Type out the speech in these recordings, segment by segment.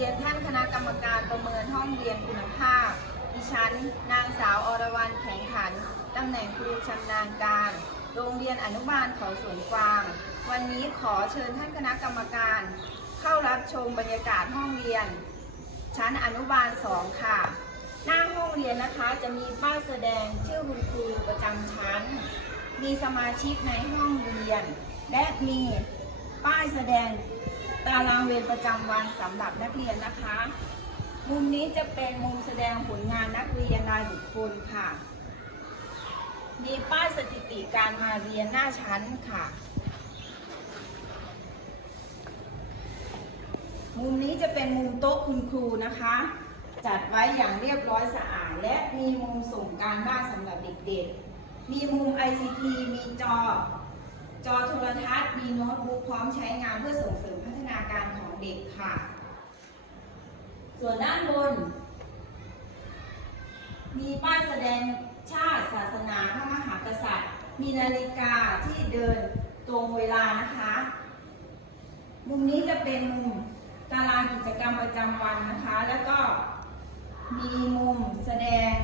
รียนท่านคณะกรรมการประเมินห้องเรียนคุณภาพ ดิฉัน นางสาวอรวรรณแข็งขัน ตำแหน่งครูชำนาญการ โรงเรียนอนุบาลเขาสวนกวาง วันนี้ขอเชิญท่านคณะกรรมการ เข้ารับชมบรรยากาศห้องเรียน ชั้นอนุบาล 2 ค่ะ หน้าห้องเรียนนะคะจะมีป้ายแสดงชื่อคุณครูประจำชั้น มีสมาชิกในห้องเรียน และมีป้ายแสดง ตารางเวรประจำวันสำหรับนักเรียนนะคะ มุมนี้จะเป็นมุมแสดงผลงานนักเรียนรายบุคคลค่ะ มีป้ายสถิติการมาเรียนหน้าชั้นค่ะ มุมนี้จะเป็นมุมโต๊ะคุณครูนะคะ จัดไว้อย่างเรียบร้อยสะอาด และมีมุมส่งการบ้านสำหรับเด็กๆ มีมุม ICT มีจอจอโทรทัศน์ มีโน้ตบุ๊กพร้อมใช้งานเพื่อส่งเสริม ด็กค่ะ ส่วนด้านบน มีป้ายแสดงชาติศาสนาพระมหากษัตริย์ มีนาฬิกาที่เดินตรงเวลานะคะ มุมนี้จะเป็นมุมตารางกิจกรรมประจำวันนะคะ แล้วก็มีมุมแสดง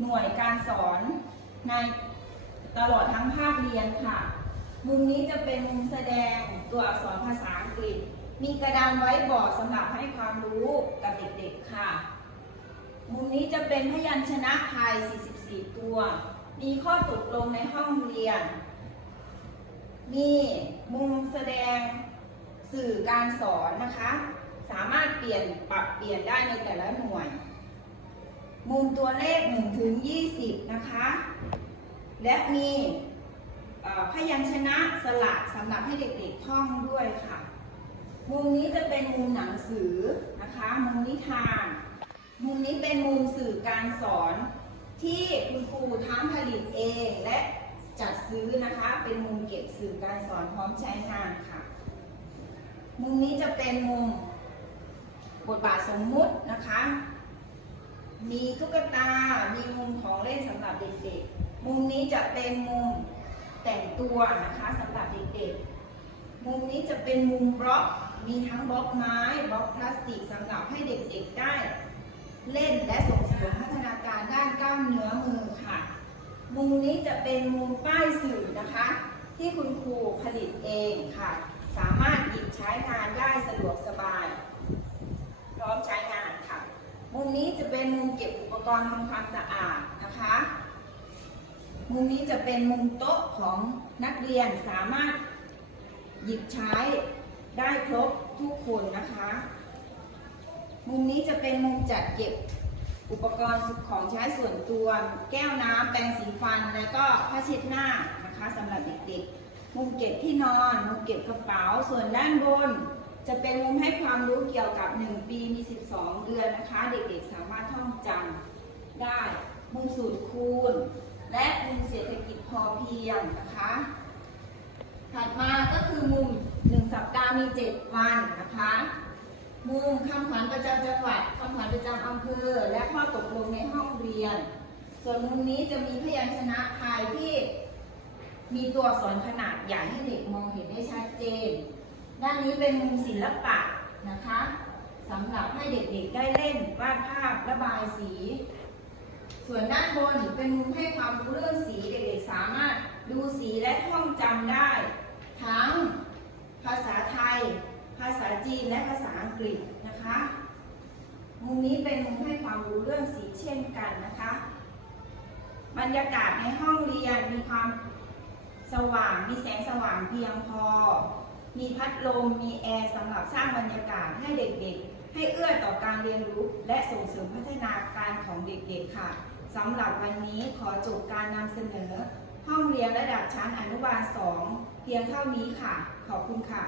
หน่วยการสอนในตลอดทั้งภาคเรียนค่ะ มุมนี้จะเป็นมุมแสดงตัวอักษรภาษาอังกฤษ มีกระดานไว้บอร์ดสำหรับให้ความรู้กับเด็กๆค่ะ มุมนี้จะเป็นพยัญชนะไทย 44 ตัว มีข้อตกลงในห้องเรียน มีมุมแสดงสื่อการสอนนะคะ สามารถเปลี่ยนปรับเปลี่ยนได้ในแต่ละหน่วย มุมตัวเลข1ถึง20 นะคะ และมีพยัญชนะสลักสำหรับให้เด็กๆท่องด้วยค่ะ มุมนี้จะเป็นมุมหนังสือนะคะ มุมนิทาน มุมนี้เป็นมุมสื่อการสอนที่คุณครูทั้งผลิตเองและจัดซื้อนะคะ เป็นมุมเก็บสื่อการสอนพร้อมใช้งานค่ะ มุมนี้จะเป็นมุมบทบาทสมมุตินะคะ มีตุ๊กตา มีมุมของเล่นสำหรับเด็กๆ มุมนี้จะเป็นมุมแต่งตัวนะคะสำหรับเด็กๆ มุมนี้จะเป็นมุมบล็อก มีทั้งบล็อกไม้บล็อกพลาสติกสำหรับให้เด็กๆได้ เล่นและส่งเสริมพัฒนาการด้านกล้ามเนื้อมือค่ะ มุมนี้จะเป็นมุมป้ายสื่อนะคะ ที่คุณครูผลิตเองค่ะ สามารถหยิบใช้งานได้สะดวกสบาย พร้อมใช้งานค่ะ มุมนี้จะเป็นมุมเก็บอุปกรณ์ทำความสะอาดนะคะมุมนี้จะเป็นมุมโต๊ะของนักเรียนสามารถหยิบใช้ ได้ครบทุกคนนะคะ มุมนี้จะเป็นมุมจัดเก็บอุปกรณ์ของใช้ส่วนตัว แก้วน้ำแปรงสีฟัน แล้วก็ผ้าเช็ดหน้านะคะสำหรับเด็กๆ มุมเก็บที่นอน มุมเก็บกระเป๋า ส่วนด้านบน จะเป็นมุมให้ความรู้เกี่ยวกับ 1 ปีมี 12 เดือนนะคะ เด็กๆสามารถท่องจำได้ มุมสูตรคูณ และมุมเศรษฐกิจพอเพียงนะคะ ถัดมาก็คือมุม 1สัปดาห์มี7วันนะคะมุมคำขวัญประจำจังหวัดคำขวัญประจำอำเภอ และข้อตกลงในห้องเรียน ส่วนมุมนี้จะมีพยัญชนะไทยที่มีตัวอักษรขนาดใหญ่ให้เด็กมองเห็นได้ชัดเจน ด้านนี้เป็นมุมศิลปะนะคะสำหรับให้เด็กๆได้เล่นวาดภาพระบายสี ส่วนด้านบนเป็นมุมให้ความรู้เรื่องสีเด็กๆสามารถดูสีและท่องจำได้ ทั้งภาษาไทย ภาษา จีนและภาษาอังกฤษนะคะ มุมนี้เป็นมุมให้ความรู้เรื่องสีเช่นกันนะคะ บรรยากาศในห้องเรียนมีความสว่าง มีแสงสว่างเพียงพอ มีพัดลม มีแอร์สำหรับสร้างบรรยากาศให้เด็กๆ ให้เอื้อต่อการเรียนรู้ และส่งเสริมพัฒนาการของเด็กๆ ค่ะสำหรับวันนี้ขอจบการนำเสนอ ห้องเรียนระดับชั้นอนุบาล 2 เพียงเท่านี้ค่ะ ขอบคุณค่ะ